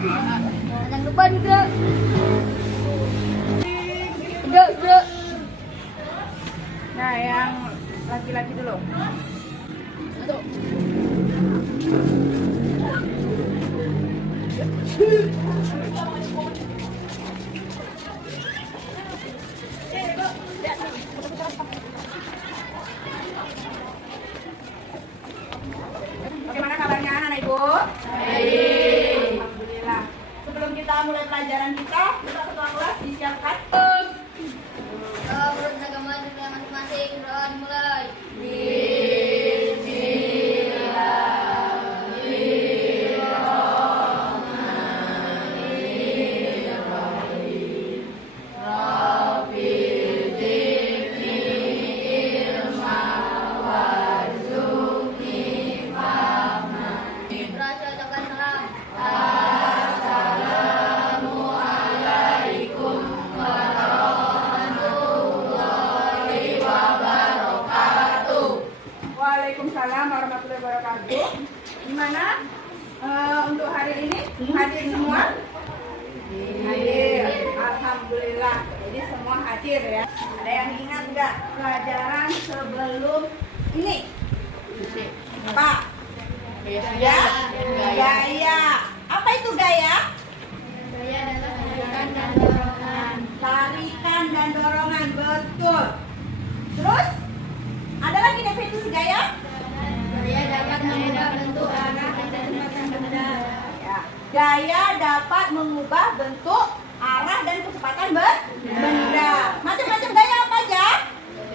Yang depan gerak. Gerak. Nah, yang laki-laki dulu. Satu. Bagaimana kabarnya anak ibu? Baik. Alhamdulillah. Sebelum kita mulai pelajaran kita ketua kelas disiapkan. Menurut agama negara masing-masing, doa dimulai. Waalaikumsalam warahmatullahi wabarakatuh. Gimana untuk hari ini? Hadir semua? Hadir. Alhamdulillah. Jadi semua hadir ya. Ada yang ingat nggak pelajaran sebelum ini? Apa? Ya? Gaya. Apa itu gaya? Gaya adalah tarikan dan dorongan. Tarikan dan dorongan. Betul. Terus? Ada lagi definisi gaya? Gaya dapat mengubah bentuk, arah, dan kecepatan benda. Ya. Gaya dapat mengubah bentuk, arah, dan kecepatan benda. Macam-macam gaya apa aja?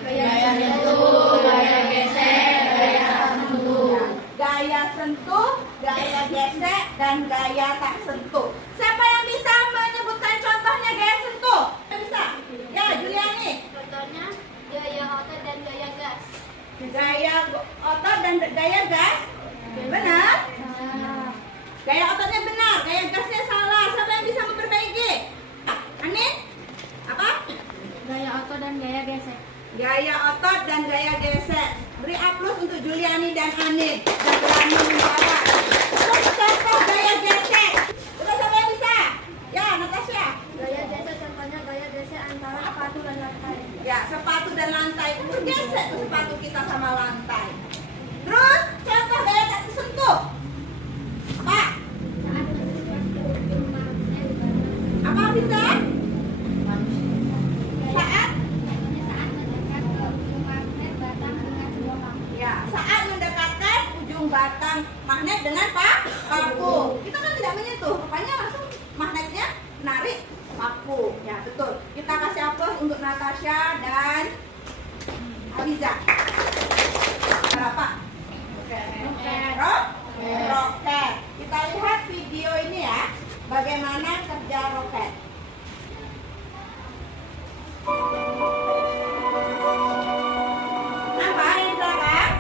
Gaya sentuh, gaya gesek, gaya sentuh. Gaya sentuh, gaya gesek, dan gaya tak sentuh. Siapa yang bisa menyebutkan contohnya gaya sentuh? Yang bisa? Ya, Juliani. Contohnya gaya otot dan gaya gas. Gaya otot dan gaya gas? Benar? Gaya ototnya benar, gaya gasnya salah. Siapa yang bisa memperbaiki? Anin? Apa? Gaya otot dan gaya gesek. Gaya otot dan gaya gesek. Beri aplaus untuk Juliani dan Anin yang berani menjawab. Terus contoh gaya gesek. Terus siapa yang bisa? Ya, Natasha. Gaya gesek contohnya gaya gesek antara sepatu dan lantai. Ya, sepatu dan lantai. Bergesek tuh sepatu kita sama lantai. Terus contoh gaya tak tersentuh. Pak, apa bisa? Saat? Ya, saat mendekatkan ujung batang magnet dengan paku. Kita kan tidak menyentuh, rupanya langsung magnetnya menarik paku. Ya, betul. Kita kasih aplaus untuk Natasha dan Aliza. Berapa? Roket. Kita lihat video ini ya, bagaimana kerja roket. Apa ini belakang?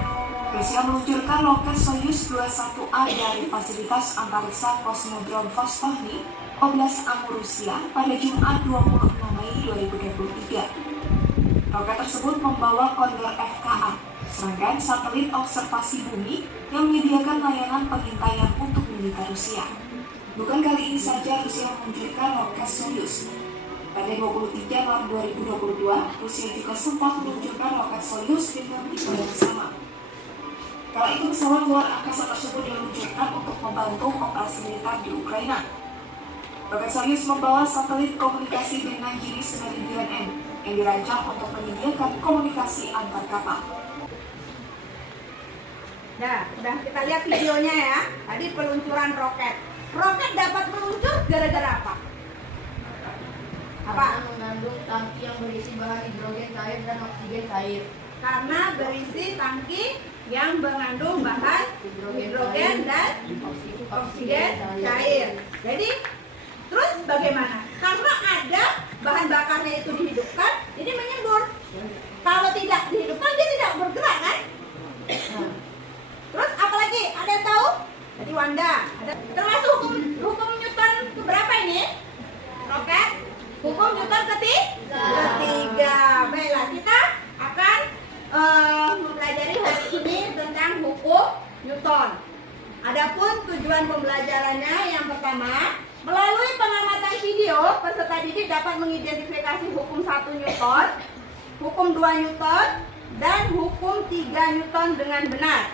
Rusia meluncurkan roket Soyuz 21A dari fasilitas antariksa Kosmodrom Vostochny, Oblast Amur, Rusia pada Jumat 26 Mei 2023. Roket tersebut membawa Kondor FKA, serangkaian satelit observasi bumi yang menyediakan layanan pengintaian untuk militer Rusia. Bukan kali ini saja Rusia meluncurkan roket Soyuz. Pada 23 Maret 2022, Rusia juga sempat meluncurkan roket Soyuz dengan tipe yang sama. Kala itu pesawat luar angkasa tersebut diluncurkan untuk membantu operasi militer di Ukraina. Roket Soyuz membawa satelit komunikasi dengan jenis Meridian M yang dirancang untuk menyediakan komunikasi antar kapal. Nah, udah kita lihat videonya ya. Tadi peluncuran roket. Roket dapat meluncur gara-gara apa? Apa? Karena mengandung tangki yang berisi bahan hidrogen cair dan oksigen cair. Karena berisi tangki yang mengandung bahan hidrogen dan oksigen cair. Jadi, terus bagaimana? Karena ada bahan bakarnya itu dihidupkan, jadi menyembur. Kalau tidak dihidupkan, dia tidak bergerak kan? Terus apalagi? Ada yang tahu? Jadi Wanda, ada termasuk hukum Newton keberapa ini? Roket? Hukum Newton ketiga. Baiklah, kita akan mempelajari hari ini tentang hukum Newton. Adapun tujuan pembelajarannya yang pertama, Melalui pengamatan video, peserta didik dapat mengidentifikasi hukum 1 Newton, hukum 2 Newton, dan hukum 3 Newton dengan benar.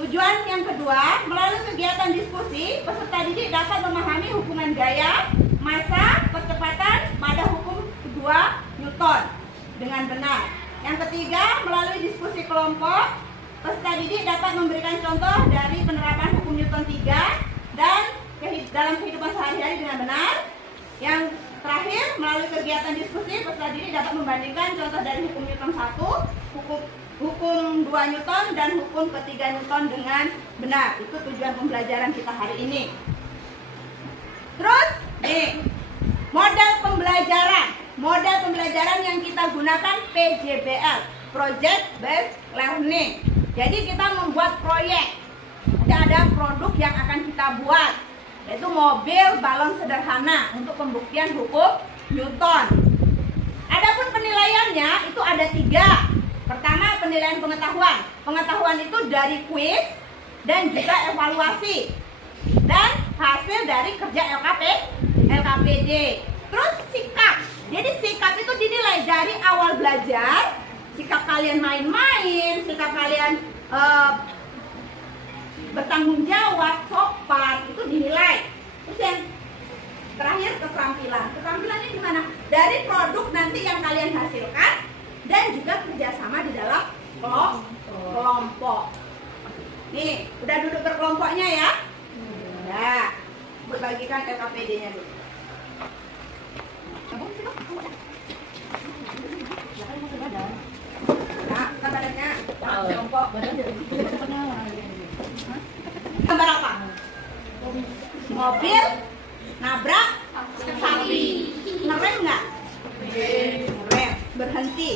Tujuan yang kedua, melalui kegiatan diskusi, peserta didik dapat memahami hubungan gaya, massa, percepatan pada hukum kedua Newton dengan benar. Yang ketiga, melalui diskusi kelompok, peserta didik dapat memberikan contoh dari penerapan hukum Newton 3 dan dalam kehidupan sehari-hari dengan benar. Yang terakhir, melalui kegiatan diskusi, peserta didik dapat membandingkan contoh dari hukum Newton 1, hukum 2 Newton, dan hukum ketiga Newton dengan benar. Itu tujuan pembelajaran kita hari ini. Terus, nih, model pembelajaran yang kita gunakan PJBL, Project Based Learning. Jadi kita membuat proyek. Ada produk yang akan kita buat, yaitu mobil balon sederhana untuk pembuktian hukum Newton. Adapun penilaiannya itu ada 3. Pertama, penilaian pengetahuan. Pengetahuan itu dari kuis dan juga evaluasi dan hasil dari kerja LKPD. Terus sikap. Jadi sikap itu dinilai dari awal belajar, sikap kalian main-main, sikap kalian bertanggung jawab, sopan, itu dinilai. Terus yang terakhir, keterampilan. Keterampilan ini gimana? Dari produk nanti yang kalian hasilkan dan juga kerjasama di dalam kelompok. Nih, udah duduk berkelompoknya ya? Ya, berbagikan LKPD-nya dulu. Nah, kita badannya kelompok. Gambar apa? Mobil nabrak sapi. Ngerem nggak? Ngerem. Berhenti.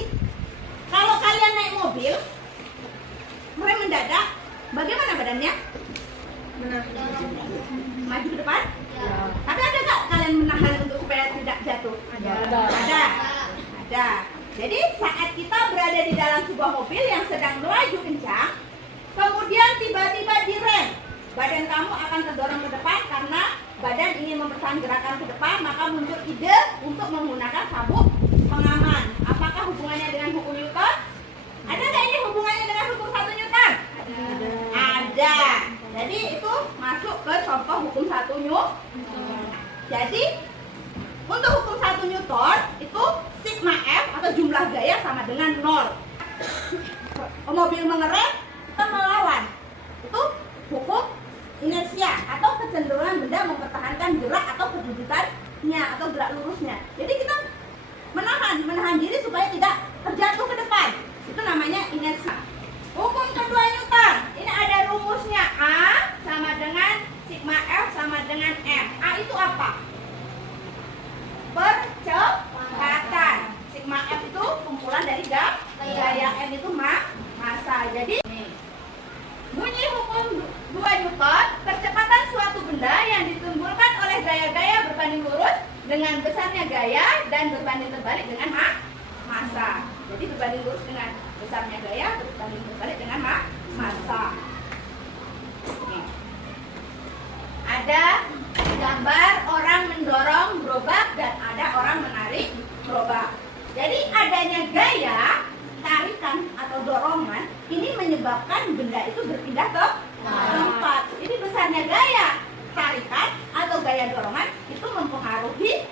Kalau kalian naik mobil, ngerem mendadak, bagaimana badannya? Maju ke depan? Ya. Tapi ada nggak kalian menahan untuk supaya tidak jatuh? Ada. Jadi saat kita berada di dalam sebuah mobil yang sedang melaju kencang, kemudian tiba-tiba direm, badan kamu akan terdorong ke depan karena badan ingin mempertahankan gerakan ke depan, maka muncul ide untuk menggunakan sabuk pengaman. Apakah hubungannya dengan hukum Newton? Ada nggak ini hubungannya dengan hukum 1 Newton? Ada. Jadi itu masuk ke contoh hukum 1 Newton. Jadi untuk hukum 1 Newton itu sigma F atau jumlah gaya sama dengan 0. Mobil mengerem, kita melawan. Itu hukum inersia atau kecenderungan benda mempertahankan gerak atau kedudukannya atau gerak lurusnya. Jadi kita menahan diri supaya tidak terjatuh ke depan. Itu namanya inersia. Hukum kedua Newton, ini ada rumusnya. A sama dengan sigma F sama dengan M. A itu apa? Percepatan. Sigma F itu kumpulan dari gaya, M itu massa. Jadi bunyi hukum 2 Newton, percepatan suatu benda yang ditimbulkan oleh gaya-gaya berbanding lurus dengan besarnya gaya dan berbanding terbalik dengan massa. Jadi berbanding lurus dengan besarnya gaya, berbanding terbalik dengan massa. Ada gambar orang mendorong gerobak dan ada orang menarik gerobak. Jadi adanya gaya, tarikan atau dorongan ini menyebabkan benda itu berpindah ke tempat. Jadi besarnya gaya tarikan atau gaya dorongan itu mempengaruhi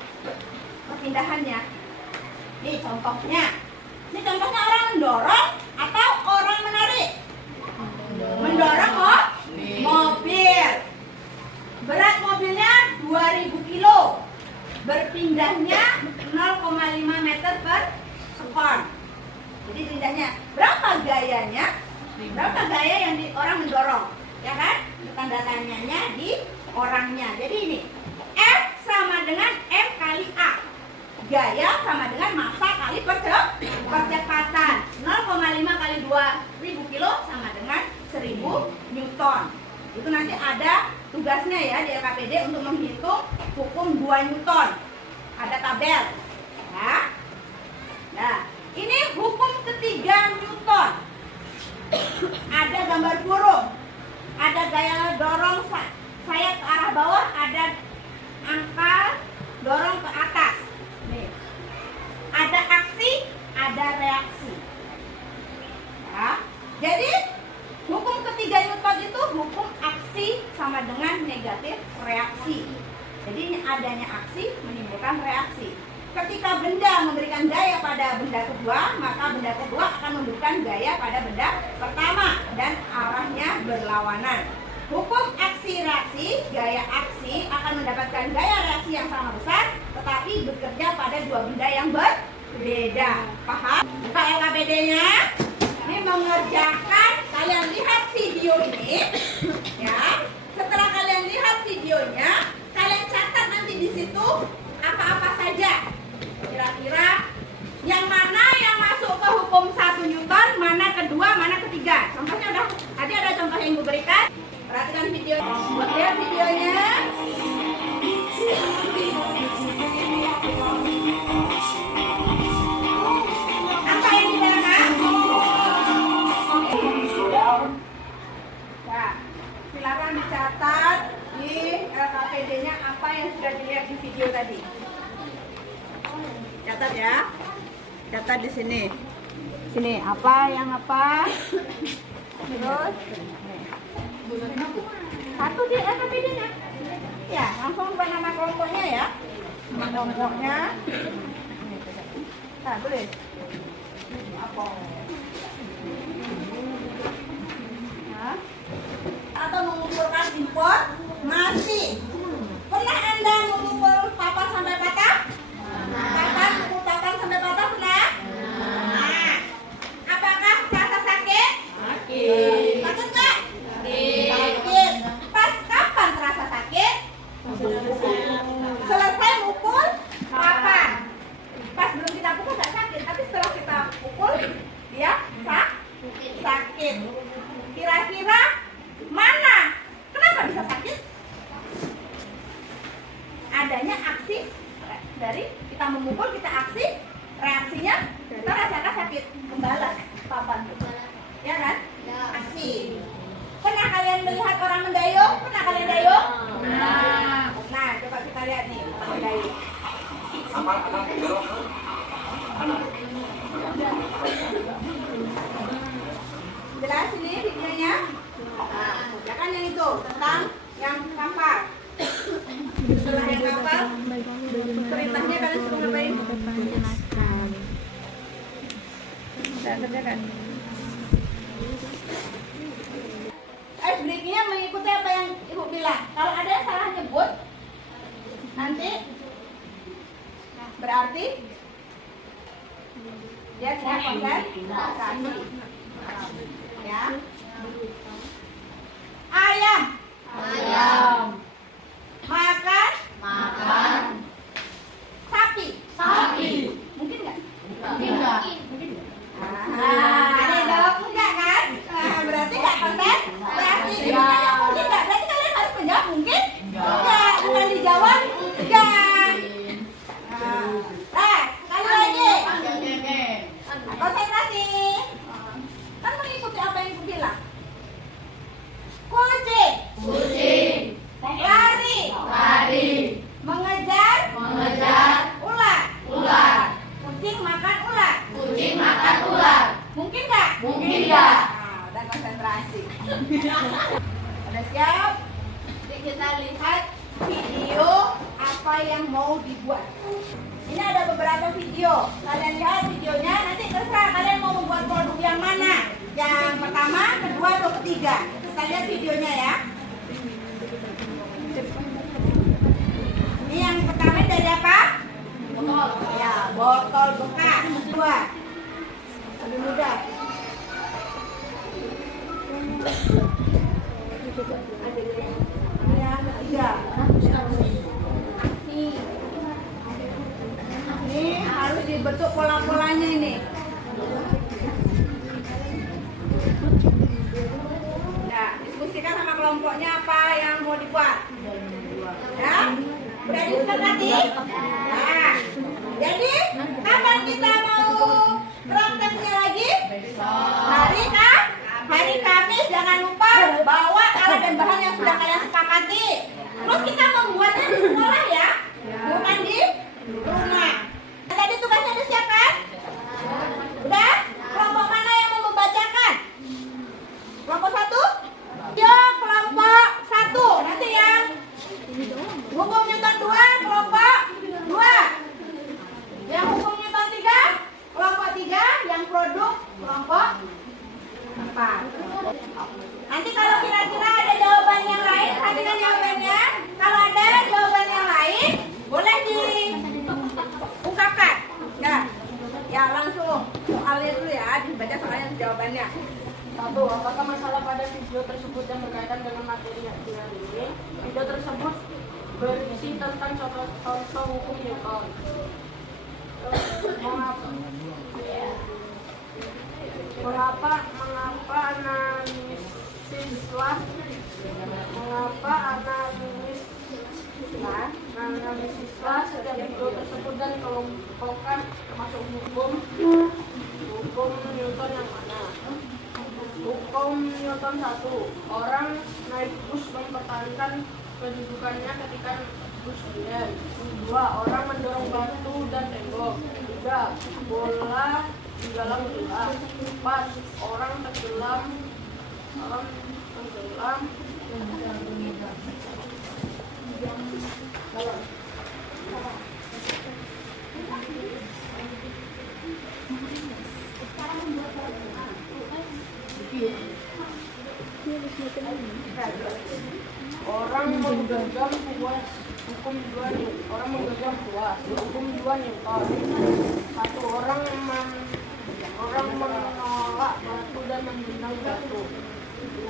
perpindahannya. Ini contohnya. Ini contohnya orang mendorong atau orang menarik. Mendorong mobil. Berat mobilnya 2000 kilo. Berpindahnya 0,5 meter per sekon. Jadi pindahnya berapa gayanya? Berapa gaya yang orang mendorong? Ya kan? Tanda tanyanya di orangnya. Jadi ini F sama dengan M kali A. Gaya sama dengan massa kali percepatan. 0,5 kali 2000 kilo sama dengan 1000 Newton. Itu nanti ada tugasnya ya di LKPD untuk menghitung hukum 2 Newton. Ada tabel. Ya. Nah, ini hukum ketiga Newton. Ada gambar burung. Ada gaya dorong sayap ke arah bawah, ada angka dorong ke atas. Nih. Ada aksi, ada reaksi. Ya. Jadi hukum ketiga Newton itu hukum aksi sama dengan negatif reaksi. Jadi adanya aksi menimbulkan reaksi. Ketika benda memberikan gaya pada benda kedua, maka benda kedua akan memberikan gaya pada benda pertama dan arahnya berlawanan. Hukum aksi reaksi, gaya aksi akan mendapatkan gaya reaksi yang sama besar, tetapi bekerja pada dua benda yang berbeda. Paham? Buka LKPD-nya. Ini mengerjakan, kalian lihat video ini, ya. Setelah kalian lihat videonya, kalian catat nanti di situ apa-apa saja. Kira-kira yang mana yang masuk ke hukum 1 Newton, mana kedua, mana ketiga. Contohnya udah, tadi ada contoh yang Ibu berikan. Perhatikan video, lihat videonya. Apa yang di belakang? Ya, silakan dicatat di LKPD-nya apa yang sudah dilihat di video tadi. Catat ya. Catat di sini. Sini apa yang apa? Terus satu di LKPD-nya. Ya, langsung buat nama kelompoknya ya. Nama kelompoknya. Nah, tulis. Apa? Nah. Atau mengumpulkan informasi. Pernah Anda mengumpul papan sampai patah? Papan, mengumpul papan sampai patah pernah? Nah, apakah terasa sakit? Sakit. Sakit nggak? Sakit. Pas kapan terasa sakit? Selesai mukul papan. Pas belum kita pukul nggak sakit, tapi setelah kita pukul dia sakit. Kira-kira mana? Kenapa bisa sakit? Adanya aksi dari kita memukul, kita aksi, reaksinya kita rasakan sakit, membalas papan, ya kan? Aksi. Pernah kalian melihat orang mendayung? Pernah kalian dayung? Nah, coba kita lihat nih orang mendayung. Jelas ini videonya? Ya kan yang itu tentang yang kapal. Setelah yang kapal, perintahnya kalian suruh ngapain? Tidak kerjakan. Breaknya mengikuti apa yang Ibu bilang. Kalau ada yang salah nyebut, nanti berarti dia tidak konsentrasi. Ya. Ayam. Ayam. Makan. Makan. Sapi. Sapi. Mungkin nggak? Mungkin nggak. Mungkin nggak. Ada yang jawab enggak kan? Berarti nggak konsentrasi. Mungkin nggak? Berarti kalian harus menjawab mungkin? Enggak. Bukan dijawab enggak. Sekali lagi. Konsentrasi. Kan mengikuti apa yang aku bilang. Kucing. Kucing. Lari. Lari. Mengejar. Mengejar. Ular. Ular. Kucing makan ular. Kucing makan ular. Mungkin nggak? Mungkin nggak. Nah, udah konsentrasi. Udah siap? Jadi kita lihat video apa yang mau dibuat. Ini ada beberapa video. Kalian lihat videonya, nanti terserah kalian mau membuat produk yang mana. Yang pertama, kedua, atau ketiga. Kita lihat videonya ya. Ini yang pertama dari apa? Botol. Ya, botol bekas. Dua. Lebih mudah. Ini yang ketiga. Ini harus dibentuk pola-polanya ini. Nah, diskusikan sama kelompoknya apa yang mau dibuat. Ya, udah diskusi. Nah, jadi kapan kita mau prakteknya lagi? Hari Kamis. Jangan lupa bawa alat dan bahan yang sudah kalian sepakati. Terus kita membuatnya di sekolah ya, bukan di Kelompok 1? Ya, kelompok 1. Nanti yang hukum Newton 2, kelompok 2. Yang hukum Newton 3, kelompok 3. Yang produk, kelompok 4. Nanti kalau kira-kira ada jawaban yang lain, perhatikan jawabannya. Kalau ada jawaban yang lain, boleh diungkapkan. Ya langsung soalnya dulu ya, dibaca soalnya jawabannya. 1. Apakah masalah pada video tersebut yang berkaitan dengan materi yang ini? Video tersebut berisi tentang contoh hukum Newton. Mengapa analisislah setiap video tersebut dan kelompokkan termasuk hukum Newton yang mana? Hukum Newton 1. Orang naik bus mempertahankan kedudukannya ketika bus berhenti. 2. Orang mendorong batu dan tembok. 3. Bola di dalam gelas. 4. Orang tenggelam. Orang menggenggam puas. Hukum 2 Newton. 1. Orang menolak batu dan mengenal batu.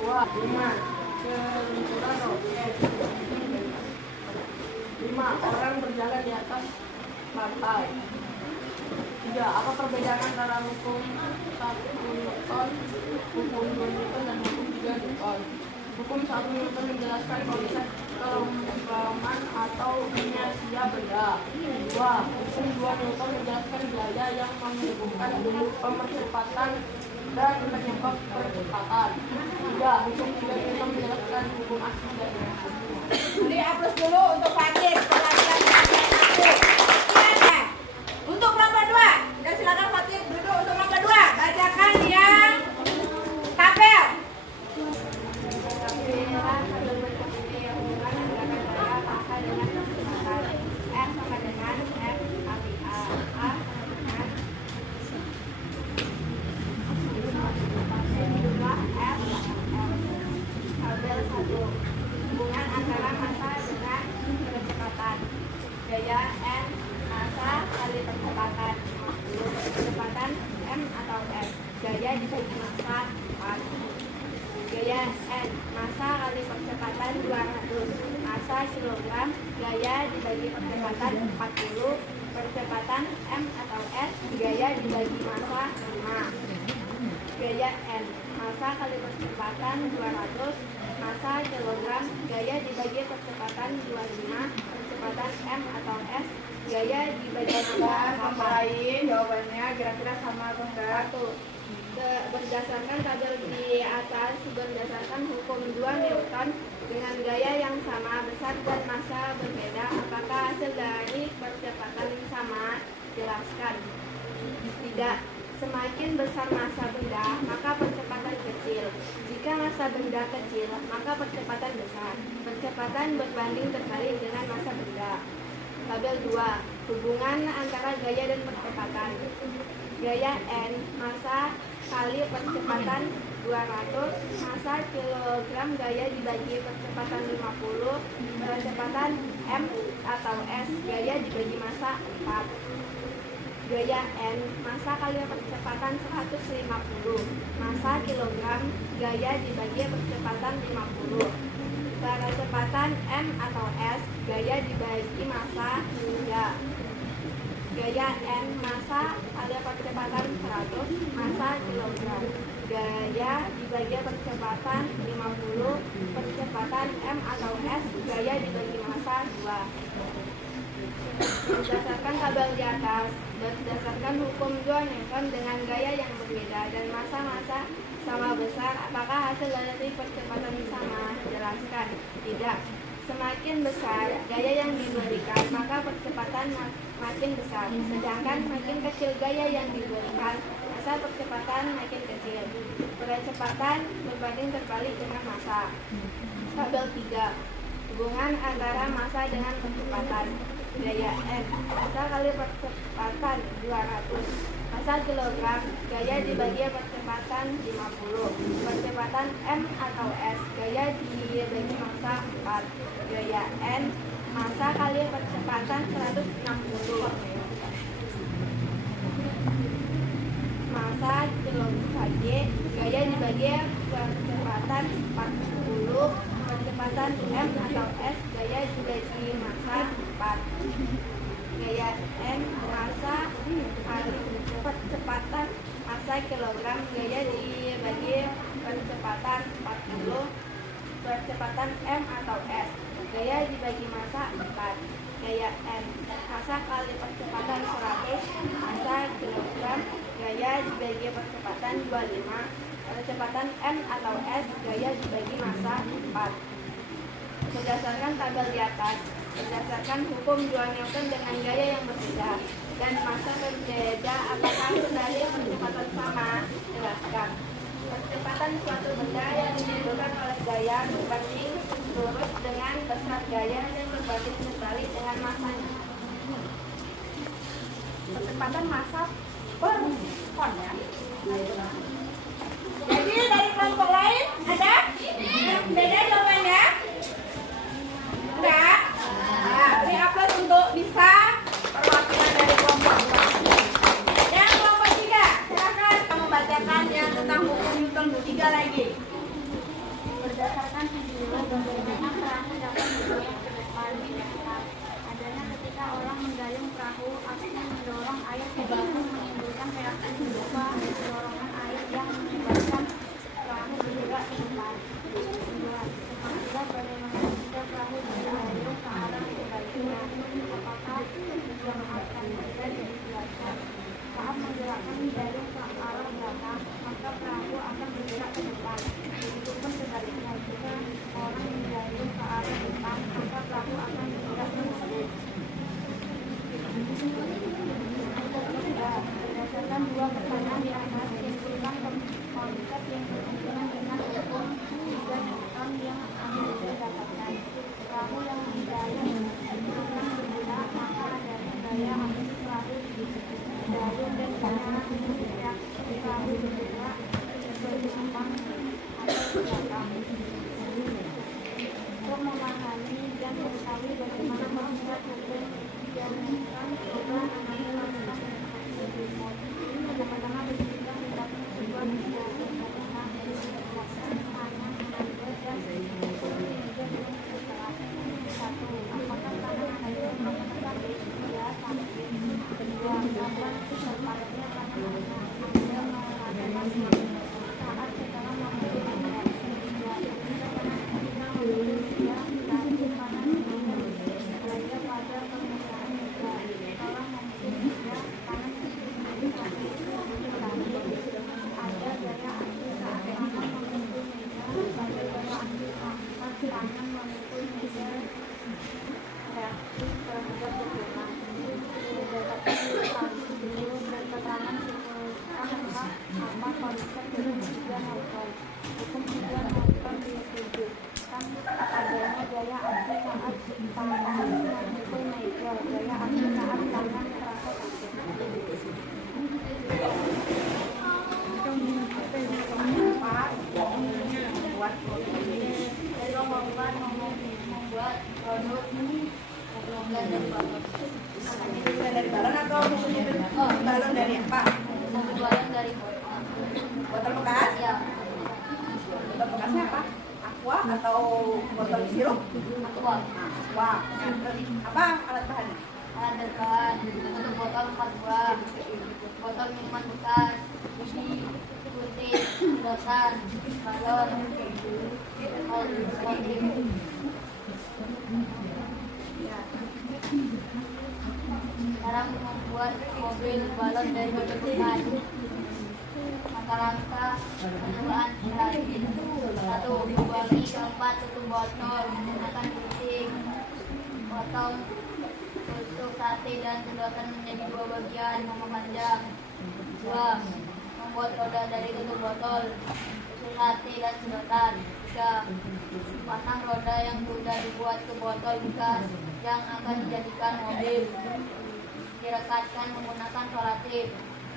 2. Kelunturan roket. 5. Orang berjalan di atas lantai. 3. Apa perbedaan antara hukum 1 Newton, hukum 2 Newton, dan hukum 3 Newton? Hukum 1 Newton menjelaskan konsep kelengkapan atau inersia benda. 2. Hukum 2 Newton menjelaskan gaya yang menyebabkan percepatan dan penyebab percepatan. 3. Hukum 3 Newton menjelaskan hukum aksi dan reaksi. Beri aplaus dulu untuk Fatir. Untuk kelompok 2, dan silakan Fatir duduk untuk kelompok 2. Bacakan yang tabel. Hubungan antara massa dengan percepatan. Gaya N, massa kali percepatan. Percepatan M atau S. Gaya dibagi massa 4. Gaya N, massa kali percepatan 200. Massa kilogram. Gaya dibagi percepatan 40. Percepatan M atau S. Gaya dibagi massa 5. Gaya N, massa kali percepatan 200. Massa kilogram. Gaya dibagi percepatan 25. Percepatan M atau S. Gaya dibagi massa Lain jawabannya kira-kira sama atau enggak? Berdasarkan tabel di atas, berdasarkan hukum 2 Newton dengan gaya yang sama, besar dan massa berbeda, apakah hasil dari percepatan sama? Jelaskan. Tidak. Semakin besar massa benda, maka percepatan kecil. Jika massa benda kecil, maka percepatan besar. Percepatan berbanding terbalik dengan massa benda. Tabel 2. Hubungan antara gaya dan percepatan. Gaya N, massa kali percepatan 200. Massa kilogram. Gaya dibagi percepatan 50. Percepatan M atau S. Gaya dibagi massa 4. Gaya N, massa kali percepatan 150. Massa kilogram. Gaya dibagi percepatan 50. Percepatan M atau S. Gaya dibagi massa 3. Gaya N, massa kali percepatan 100. Massa kilogram. Gaya dibagi percepatan 50. Percepatan M atau S. Gaya dibagi massa 2. Berdasarkan tabel di atas, berdasarkan hukum 2 Newton dengan gaya yang berbeda dan massa-massa sama besar, apakah hasil dari percepatan sama? Jelaskan. Tidak. Semakin besar gaya yang diberikan, maka percepatan makin besar. Sedangkan makin kecil gaya yang diberikan, Masa percepatan makin kecil. Percepatan berbanding terbalik dengan masa. Tabel 3. Hubungan antara masa dengan percepatan. Gaya M. Masa kali percepatan 200. Masa kilogram. Gaya dibagi percepatan 50. Percepatan M atau S. Gaya dibagi masa 4. Gaya N. Masa kali percepatan 160. Masa kilogram G. Gaya dibagi percepatan 40. Percepatan M atau S. Gaya dibagi masa 4. Gaya N. Masa kali percepatan masa kilogram. Gaya dibagi percepatan 40. Percepatan M atau S. Gaya dibagi masa 4. Gaya N. Masa kali percepatan 100. Masa kilogram. Gaya dibagi percepatan 25. Percepatan M atau S. Gaya dibagi masa 4. Berdasarkan tabel di atas, berdasarkan hukum 2 Newton dengan gaya yang berbeda dan masa berbeda, apakah dari percepatan sama? Jelaskan. Percepatan suatu benda yang ditentukan oleh gaya berbanding lurus dengan besar gaya dan berbanding terbalik dengan masanya. Percepatan masa per kon ya. Jadi dari kelompok lain ada yang beda jawabannya? Enggak? Nah, beri aplaus untuk bisa perwakilan dari kelompok 2. Yang kelompok 3, silakan kamu bacakan yang tentang hukum Newton 3 lagi. Berdasarkan video bagaimana perahu dapat bergoyang ke depan adanya ketika orang menggayung perahu akan mendorong air ke bahu menimbulkan reaksi berupa dorongan air yang menyebabkan perahu bergerak ke depan. Apabila bagaimana jika perahu bergayung ke arah sebaliknya, apakah yang akan terjadi dijelaskan. Saat menggerakkan gayung ke arah belakang, maka perahu akan bergerak ke depan. Begitupun sebaliknya, jika orang menggayung ke arah depan, maka perahu akan bergerak ke bawah. Berdasarkan 2 pertanyaan di atas, simpulkan konsep yang berhubungan dengan hukum 3 Newton yang Anda dapatkan. Perahu yang menggayung akan bergerak, maka adanya gaya atas perahu gayung dan karena reaksi perahu bergerak sebagai depan atau belakang. Untuk memahami dan mengetahui bagaimana konsep hukum 3 Newton, coba Anda melakukan remote. Pertama-tama bercerita tentang sebuah benda bagaimana dijelaskan hanya mengambil dan meja dengan setelah 1. Apakah tangan Anda menekan 2 sampai 2 kapan secepatnya tangan Anda mengatakan saat setelah memiliki reaksi 2 ketika tangan Anda memiliki 3 kaki kanan berada pada permukaan meja. Setelah memiliki 3 tangan ada gaya aktif saat tangan memikul meja, pada gaya aktif saat tangan memikul meja reaksi terhadap benjolan. Berdasarkan video dan keterangan simpulkan apa konsep hukum 3 Newton. Hukum 3 Newton disebutkan adanya gaya aktif saat tangan memikul meja, gaya aktif saat tangan terasa sakit. Dari balon atau balon dari apa? Balon dari Botol bekas? ya, Botol bekasnya apa? Aqua atau botol sirup? aqua. Aqua. Apa alat bahannya? Ada bahan untuk botol 4 buah, botol minuman bekas, uji, putih, sedotan, balon, cara membuat mobil balon dari botol bekas. Langkah-langkah penyewaan rajin. 1. Buangi keempat tutup botol menggunakan gunting. Potong tusuk sate dan sedotan menjadi 2 bagian memanjang. 2. membuat roda dari tutup botol. Usul hati dan sedotan. 3. Pasang roda yang sudah dibuat ke botol bekas yang akan dijadikan mobil. Direkatkan menggunakan solatif.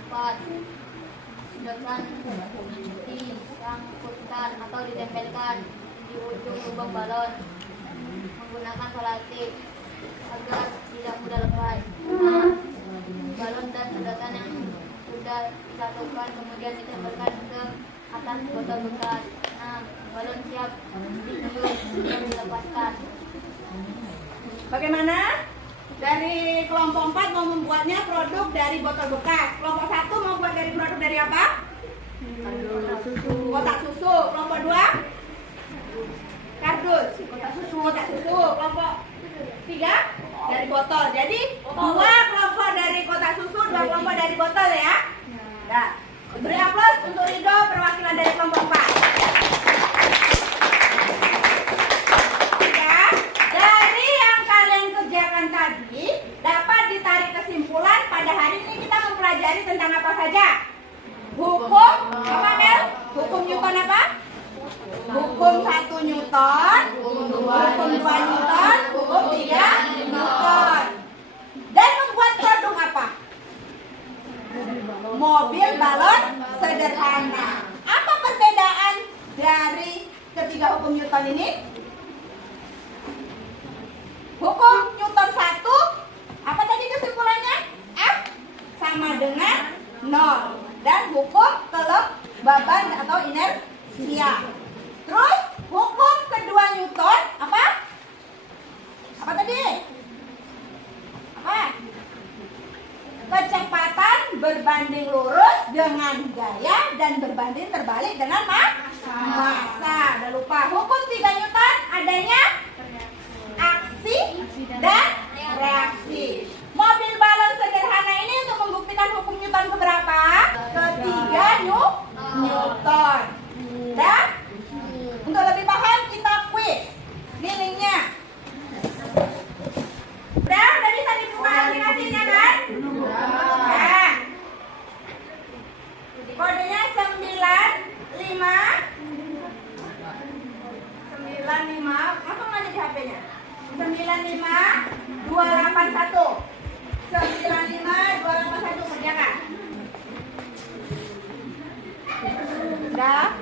4. Sedangkan disangkutkan atau ditempelkan di ujung lubang balon menggunakan solatif agar tidak mudah lepas. 5. Balon dan sedotan yang sudah disatukan kemudian ditempelkan ke atas botol bekas. 6. Balon siap ditiup dan dilepaskan. Bagaimana? Dari kelompok 4 mau membuatnya produk dari botol bekas. Kelompok 1 mau buat dari produk dari apa? Kotak susu. Kelompok 2 kardus. Kotak susu. Kelompok 3 dari botol. Jadi 2 kelompok dari kotak susu, 2 kelompok dari botol ya. Nah, beri aplaus untuk Ridho perwakilan dari kelompok 4. Dari yang kalian kerjakan tadi dapat ditarik kesimpulan pada hari ini kita mempelajari tentang apa saja? Hukum apa Mel? Hukum Newton apa? Hukum 1 Newton, hukum 2 Newton, hukum 3 Newton. Dan membuat produk apa? Mobil balon sederhana. Apa perbedaan dari ketiga hukum Newton ini? Hukum Newton 1, apa tadi kesimpulannya? F sama dengan 0. Dan hukum kelembaban atau inersia. Terus hukum kedua Newton apa? Apa tadi? Apa? Kecepatan berbanding lurus dengan gaya dan berbanding terbalik dengan massa. Udah lupa. Hukum 3 Newton adanya aksi dan reaksi. Mobil balon sederhana ini untuk membuktikan hukum Newton keberapa? Ketiga Newton. Dan untuk lebih paham kita quiz. Ini linknya. Udah bisa dibuka aplikasinya kan? Nah, kodenya 95. Langsung aja di HP-nya. 95281. 95281 kerjakan. Udah?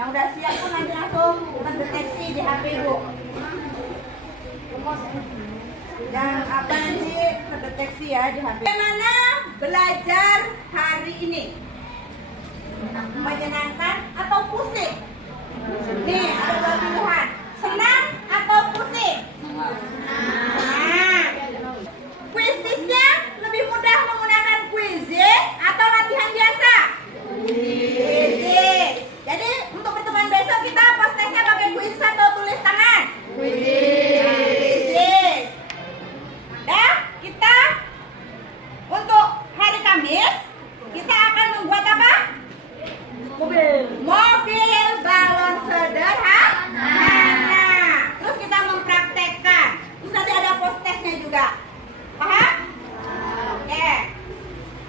Yang udah siap pun nanti langsung terdeteksi di HP Bu. Yang apa nanti terdeteksi ya di HP. Bagaimana belajar hari ini? Menyenangkan atau pusing? Nih ada 2 pilihan. Senang atau pusing? Nah, quizisnya lebih mudah menggunakan quizzes atau latihan biasa? Quizzes. Jadi untuk pertemuan besok kita postesnya pakai quiz atau tulis tangan? Quizzes. Dan kita untuk hari Kamis kita akan membuat apa? Mobil balon sederhana. Terus kita mempraktekkan. Terus nanti ada postesnya juga. Paham? Oke.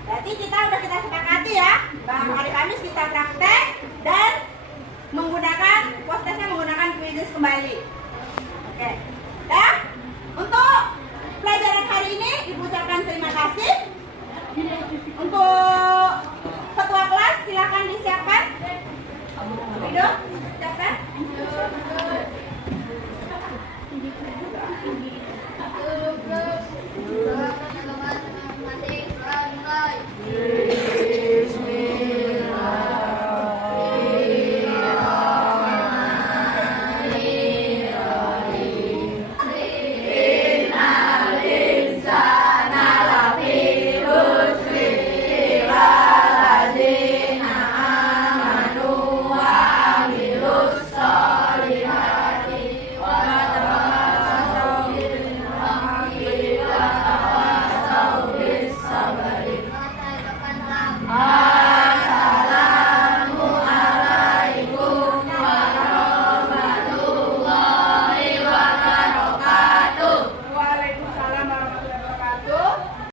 Berarti kita sepakati ya. Bahwa hari Kamis kita praktek dan menggunakan postesnya menggunakan quizzes kembali. Oke. Dan untuk pelajaran hari ini Ibu ucapkan terima kasih. Untuk ketua kelas silakan disiapkan. Ridho.